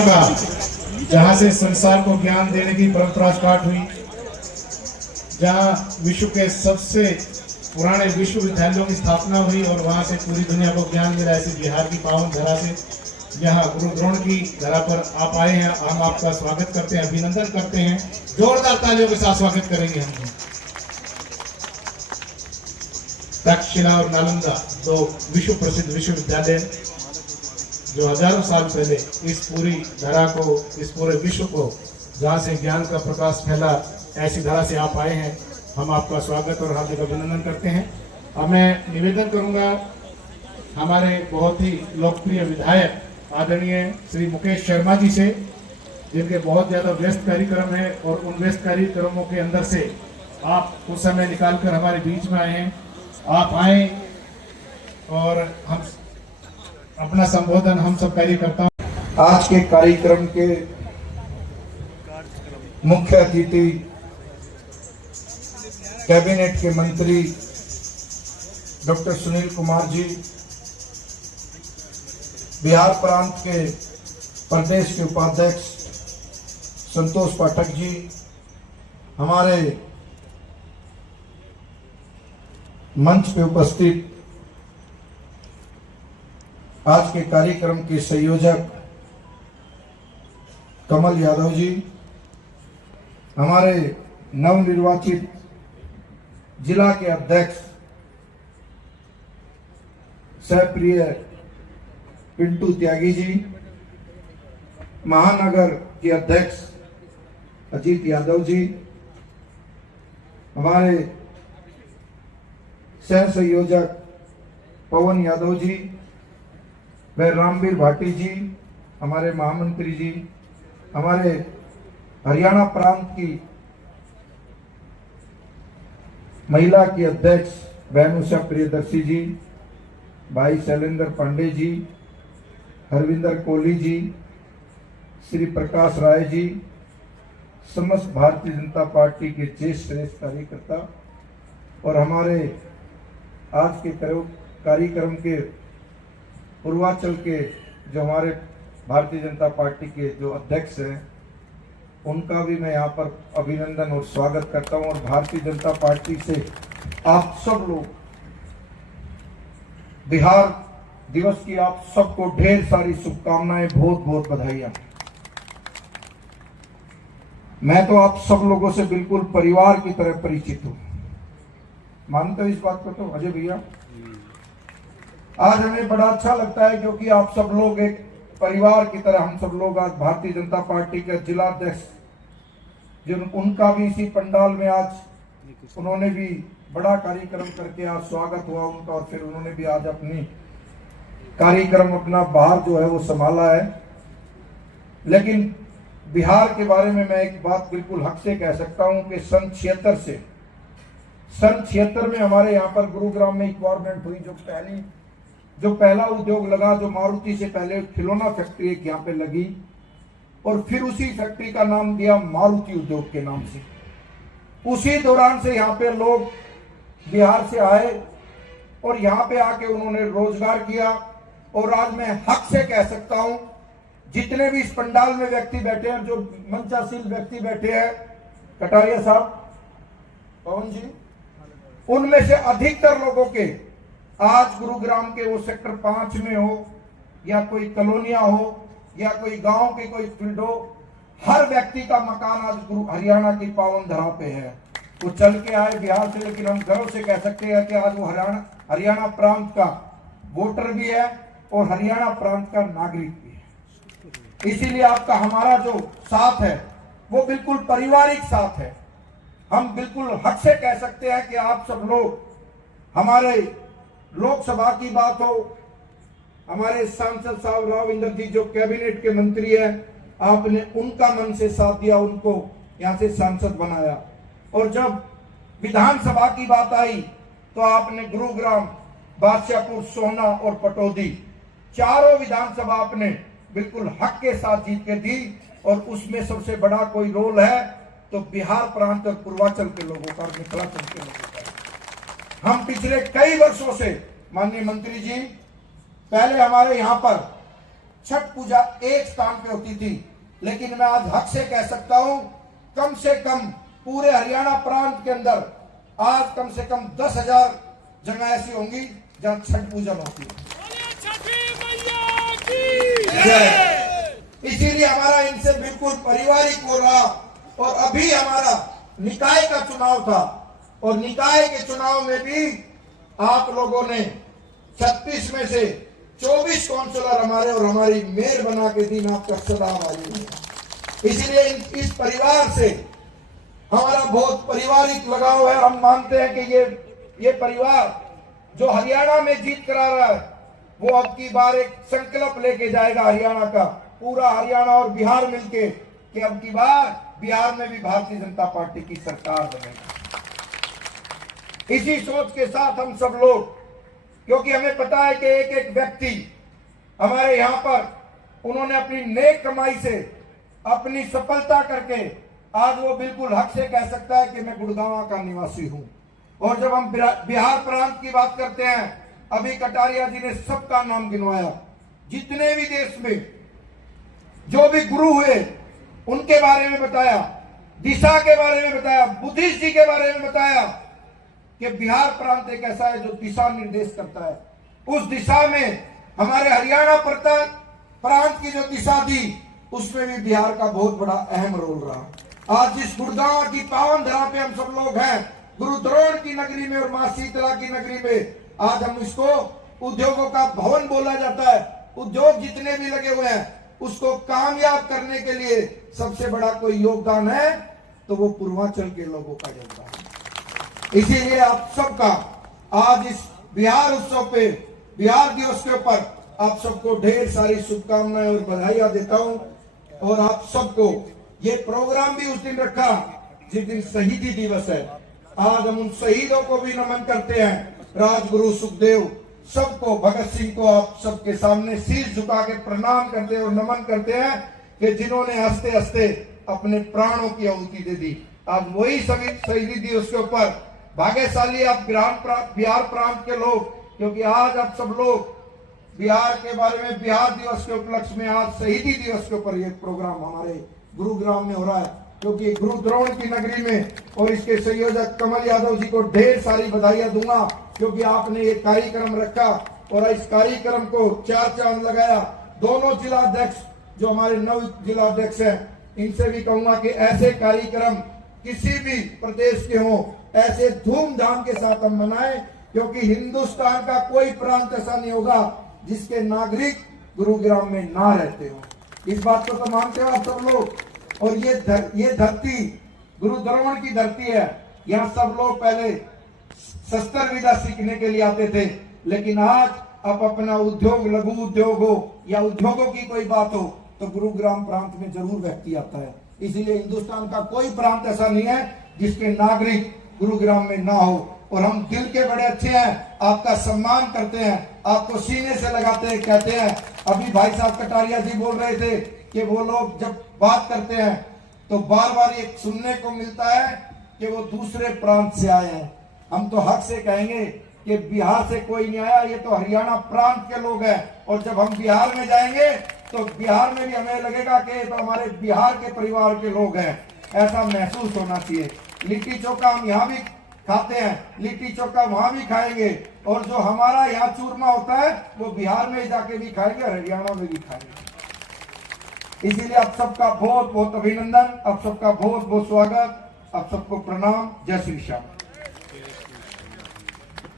का जहाँ से संसार को ज्ञान देने की परंपरा स्टार्ट हुई, जहाँ विश्व के सबसे पुराने विश्वविद्यालयों की स्थापना हुई और वहाँ से पूरी दुनिया को ज्ञान मिला। ऐसे बिहार की पावन धरा से यहाँ गुरु द्रोण की धरा पर आप आए हैं। हम आपका स्वागत करते हैं, अभिनंदन करते हैं। जोरदार तालियों के साथ स्वागत करेंगे हम। तक्षशिला और नालंदा दो विश्व प्रसिद्ध विश्वविद्यालय जो हजारों साल पहले इस पूरी धरा को, इस पूरे विश्व को, जहाँ से ज्ञान का प्रकाश फैला, ऐसी धरा से आप आए हैं। हम आपका स्वागत और हार्दिक अभिनंदन करते हैं। अब मैं निवेदन करूंगा हमारे बहुत ही लोकप्रिय विधायक आदरणीय श्री मुकेश शर्मा जी से, जिनके बहुत ज़्यादा व्यस्त कार्यक्रम है और उन व्यस्त कार्यक्रमों के अंदर से आप कुछ समय निकालकर हमारे बीच में आए हैं। आप आए और हम अपना संबोधन हम सब कार्यकर्ता। आज के कार्यक्रम के मुख्य अतिथि कैबिनेट के मंत्री डॉक्टर सुनील कुमार जी, बिहार प्रांत के प्रदेश के उपाध्यक्ष संतोष पाठक जी, हमारे मंच पे उपस्थित आज के कार्यक्रम के संयोजक कमल यादव जी, हमारे नवनिर्वाचित जिला के अध्यक्ष सहप्रिय पिंटू त्यागी जी, महानगर के अध्यक्ष अजीत यादव जी, हमारे सह संयोजक पवन यादव जी, व रामवीर भाटी जी, हमारे महामंत्री जी, हमारे हरियाणा प्रांत की महिला की अध्यक्ष बहन उषा प्रियदर्शी जी, भाई शैलेंद्र पांडे जी, हरविंदर कोहली जी, श्री प्रकाश राय जी, समस्त भारतीय जनता पार्टी के ज्येष्ठ कार्यकर्ता और हमारे आज के कार्यक्रम के पूर्वांचल के जो हमारे भारतीय जनता पार्टी के जो अध्यक्ष हैं, उनका भी मैं यहाँ पर अभिनंदन और स्वागत करता हूँ। और भारतीय जनता पार्टी से आप सब लोग बिहार दिवस की आप सबको ढेर सारी शुभकामनाएं, बहुत बहुत बधाइयां। मैं तो आप सब लोगों से बिल्कुल परिवार की तरह परिचित हूं, मानते हो इस बात को? तो अजय भैया, आज हमें बड़ा अच्छा लगता है क्योंकि आप सब लोग एक परिवार की तरह, हम सब लोग आज भारतीय जनता पार्टी के जिला अध्यक्ष जो उनका भी इसी पंडाल में आज उन्होंने भी बड़ा कार्यक्रम करके आज स्वागत हुआ उनका, और फिर उन्होंने भी आज अपनी कार्यक्रम अपना बाहर जो है वो संभाला है। लेकिन बिहार के बारे में मैं एक बात बिल्कुल हक से कह सकता हूं कि सन 76 में हमारे यहाँ पर गुरुग्राम में एक गवर्नमेंट हुई, जो पहला उद्योग लगा, जो मारुति से पहले खिलौना फैक्ट्री एक यहाँ पे लगी, और फिर उसी फैक्ट्री का नाम दिया मारुति उद्योग के नाम से। उसी दौरान से यहाँ पे लोग बिहार से आए और यहाँ पे आके उन्होंने रोजगार किया। और आज मैं हक से कह सकता हूं, जितने भी इस पंडाल में व्यक्ति बैठे हैं, जो मंचासीन व्यक्ति बैठे हैं, कटारिया साहब, पवन जी, उनमें से अधिकतर लोगों के आज गुरुग्राम के वो सेक्टर 5 में हो या कोई कॉलोनिया हो या कोई गांव के कोई फील्ड हो, हर व्यक्ति का मकान आज हरियाणा की पावन धरा पे है। वो चल के आए बिहार से, लेकिन हम गर्व से कह सकते हैं कि आज वो हरियाणा प्रांत का वोटर भी है और हरियाणा प्रांत का नागरिक भी है। इसीलिए आपका हमारा जो साथ है वो बिल्कुल पारिवारिक साथ है। हम बिल्कुल हक से कह सकते हैं कि आप सब लोग, हमारे लोकसभा की बात हो, हमारे सांसद साहब राव इंदर जी जो कैबिनेट के मंत्री है, आपने उनका मन से साथ दिया, उनको यहाँ से सांसद बनाया। और जब विधानसभा की बात आई तो आपने गुरुग्राम, बादशाहपुर, सोहना और पटौदी चारों विधानसभा आपने बिल्कुल हक के साथ जीत के दी। और उसमें सबसे बड़ा कोई रोल है तो बिहार प्रांत और पूर्वांचल के लोगों का, मिथिलांचल के लोगों का। हम पिछले कई वर्षों से, माननीय मंत्री जी, पहले हमारे यहाँ पर छठ पूजा एक स्थान पे होती थी, लेकिन मैं आज हक से कह सकता हूं कम से कम पूरे हरियाणा प्रांत के अंदर आज कम से कम 10,000 जगह ऐसी होंगी जहां छठ पूजा होती है। इसीलिए हमारा इनसे बिल्कुल पारिवारिक हो रहा। और अभी हमारा निकाय का चुनाव था और निकाय के चुनाव में भी आप लोगों ने 36 में से 24 काउंसलर हमारे और हमारी मेयर बना के दी। आपका सदा आभारी है। इसीलिए इस परिवार से हमारा बहुत पारिवारिक लगाव है। हम मानते हैं कि ये परिवार जो हरियाणा में जीत करा रहा है वो अब की बार एक संकल्प लेके जाएगा हरियाणा का, पूरा हरियाणा और बिहार मिलके, कि अब की बार बिहार में भी भारतीय जनता पार्टी की सरकार बनेगी। इसी सोच के साथ हम सब लोग, क्योंकि हमें पता है कि एक एक व्यक्ति हमारे यहाँ पर उन्होंने अपनी नेक कमाई से अपनी सफलता करके आज वो बिल्कुल हक से कह सकता है कि मैं गुड़गांव का निवासी हूं। और जब हम बिहार प्रांत की बात करते हैं, अभी कटारिया जी ने सबका नाम गिनवाया, जितने भी देश में जो भी गुरु हुए उनके बारे में बताया, दिशा के बारे में बताया, बुद्धिस्ट जी के बारे में बताया कि बिहार प्रांत एक ऐसा है जो दिशा निर्देश करता है। उस दिशा में हमारे हरियाणा प्रांत की जो दिशा दी उसमें भी बिहार का बहुत बड़ा अहम रोल रहा। आज जिस गुड़गांव की पावन धरा पे हम सब लोग हैं, गुरु द्रोण की नगरी में और मां शीतला की नगरी में, आज हम इसको उद्योगों का भवन बोला जाता है। उद्योग जितने भी लगे हुए हैं उसको कामयाब करने के लिए सबसे बड़ा कोई योगदान है तो वो पूर्वांचल के लोगों का योगदान है। इसीलिए आप सबका आज इस बिहार उत्सव पे, बिहार दिवस के ऊपर आप सबको ढेर सारी शुभकामनाएं और बधाइयां देता हूं। और आप सबको ये प्रोग्राम भी उस दिन रखा जिस दिन शहीदी दिवस है। आज हम उन शहीदों को भी नमन करते हैं, राजगुरु सुखदेव, सबको, भगत सिंह को आप सबके सामने शीश झुका के प्रणाम करते हैं और नमन करते हैं कि जिन्होंने हंसते हंसते अपने प्राणों की आहुति दे दी। आज वही सभी शहीदी दिवस के ऊपर भाग्यशाली आप बिहार प्रांत के लोग, क्योंकि आज आप सब लोग बिहार के बारे में, बिहार दिवस के उपलक्ष्य में आज शहीदी दिवस के ऊपर ये प्रोग्राम हमारे गुरुग्राम में हो रहा है। क्योंकि गुरु द्रोण की नगरी में, और इसके संयोजक कमल यादव जी को ढेर सारी बधाइयां दूंगा क्योंकि आपने ये कार्यक्रम रखा और इस कार्यक्रम को 4 चांद लगाया। दोनों जिला अध्यक्ष जो हमारे 9 जिला अध्यक्ष हैं, इनसे भी कहूंगा कि ऐसे कार्यक्रम किसी भी प्रदेश के हो ऐसे धूमधाम के साथ हम मनाएं, क्योंकि हिंदुस्तान का कोई प्रांत ऐसा नहीं होगा जिसके नागरिक गुरुग्राम में ना रहते हो। इस बात को तो मानते हो आप सब लोग। और ये धरती गुरु द्रोण की धरती है। यहाँ सब लोग पहले शस्त्र विद्या सीखने के लिए आते थे, लेकिन आज अब अपना उद्योग, लघु उद्योग हो या उद्योगों की कोई बात हो तो गुरुग्राम प्रांत में जरूर व्यक्ति आता है। इसीलिए हिंदुस्तान का कोई प्रांत ऐसा नहीं है जिसके नागरिक गुरुग्राम में ना हो। और हम दिल के बड़े अच्छे हैं, आपका सम्मान करते हैं, आपको सीने से लगाते हैं, कहते हैं। अभी भाई साहब कटारिया जी बोल रहे थे कि वो लोग जब बात करते हैं तो बार बार ये सुनने को मिलता है कि वो दूसरे प्रांत से आए हैं। हम तो हक से कहेंगे कि बिहार से कोई नहीं आया, ये तो हरियाणा प्रांत के लोग हैं। और जब हम बिहार में जाएंगे तो बिहार में भी हमें लगेगा कि तो हमारे बिहार के परिवार के लोग हैं, ऐसा महसूस होना चाहिए। लिट्टी चोखा हम यहाँ भी खाते हैं, लिट्टी चोखा वहां भी खाएंगे, और जो हमारा यहाँ चूरमा होता है वो बिहार में जाके भी खाएंगे, हरियाणा में भी खाएंगे। इसीलिए आप सबका बहुत बहुत अभिनंदन, आप सबका बहुत बहुत स्वागत, आप सबको प्रणाम। जय श्री श्याम।